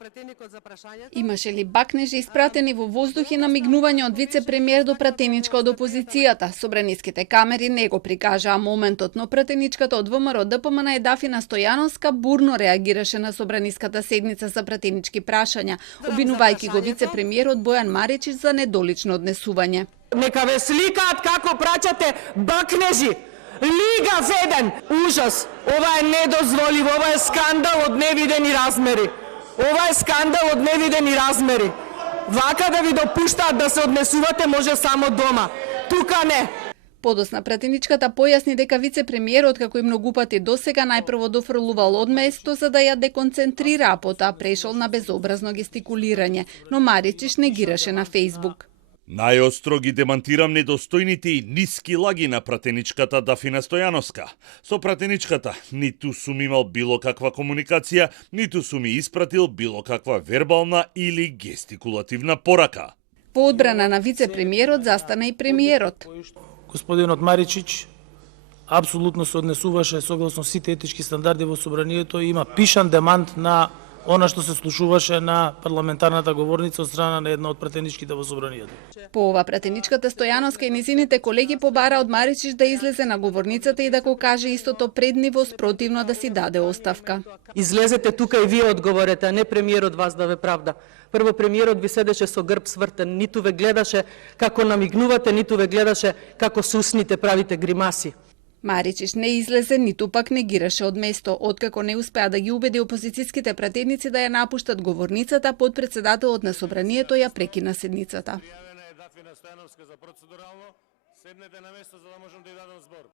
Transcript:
претеникот за прашањето. Имаше ли бакнежи испратени во воздух и намигнување од вице-премиер до пратеничка од опозицијата? Собраниските камери не го прикажаа моментот, но пратеничката од ВМРО ДПМН Дафина Стојановска бурно реагираше на собраниската седница за пратенички прашања, обвинувајќи го вице-премиерот Бојан Маричич за недолично однесување. Нека ве сликаат како праќате бакнежи. Лига веден! Ужас! Ова е недозволиво, ова е скандал од невидени размери. Ова е скандал од невидени размери. Вака да ви допуштаат да се однесувате може само дома. Тука не. Подосна пратеничката појасни дека вице-премиерот, како и многу пати досега, најпрво дофрлувал од место за да ја деконцентрира, а потоа прешол на безобразно гестикулирање, но Маричич негираше на Фејсбук. Најостро ги демантирам недостојните и ниски лаги на пратеничката Дафина Стојановска. Со пратеничката ниту сум имал било каква комуникација, ниту сум ми испратил било каква вербална или гестикулативна порака. Во одбрана на вице-премиерот застана и премиерот. Господинот Маричич апсолутно се однесуваше согласно сите етички стандарди во собранието и има пишан демант на она што се слушуваше на парламентарната говорница од страна на една од пратеничките во собранието. По ова пратеничката Стојановска и низините колеги побара од Маричич да излезе на говорницата и да го каже истото пред ниво, спротивно да си даде оставка. Излезете тука и вие одговорете, а не премиерот вас да ве правда. Прво премиерот ви седеше со грб свртен, ниту ве гледаше како намигнувате, ниту ве гледаше како со усните правите гримаси. Маричич не излезе, ниту пак негираше од место. Откако не успеа да ги убеди опозицијските пратеници да ја напуштат говорницата, подпредседателот на собранието ја прекина седницата. Дафина Стојановска за процедурално, седнете на место за да можам да ја дадам збор.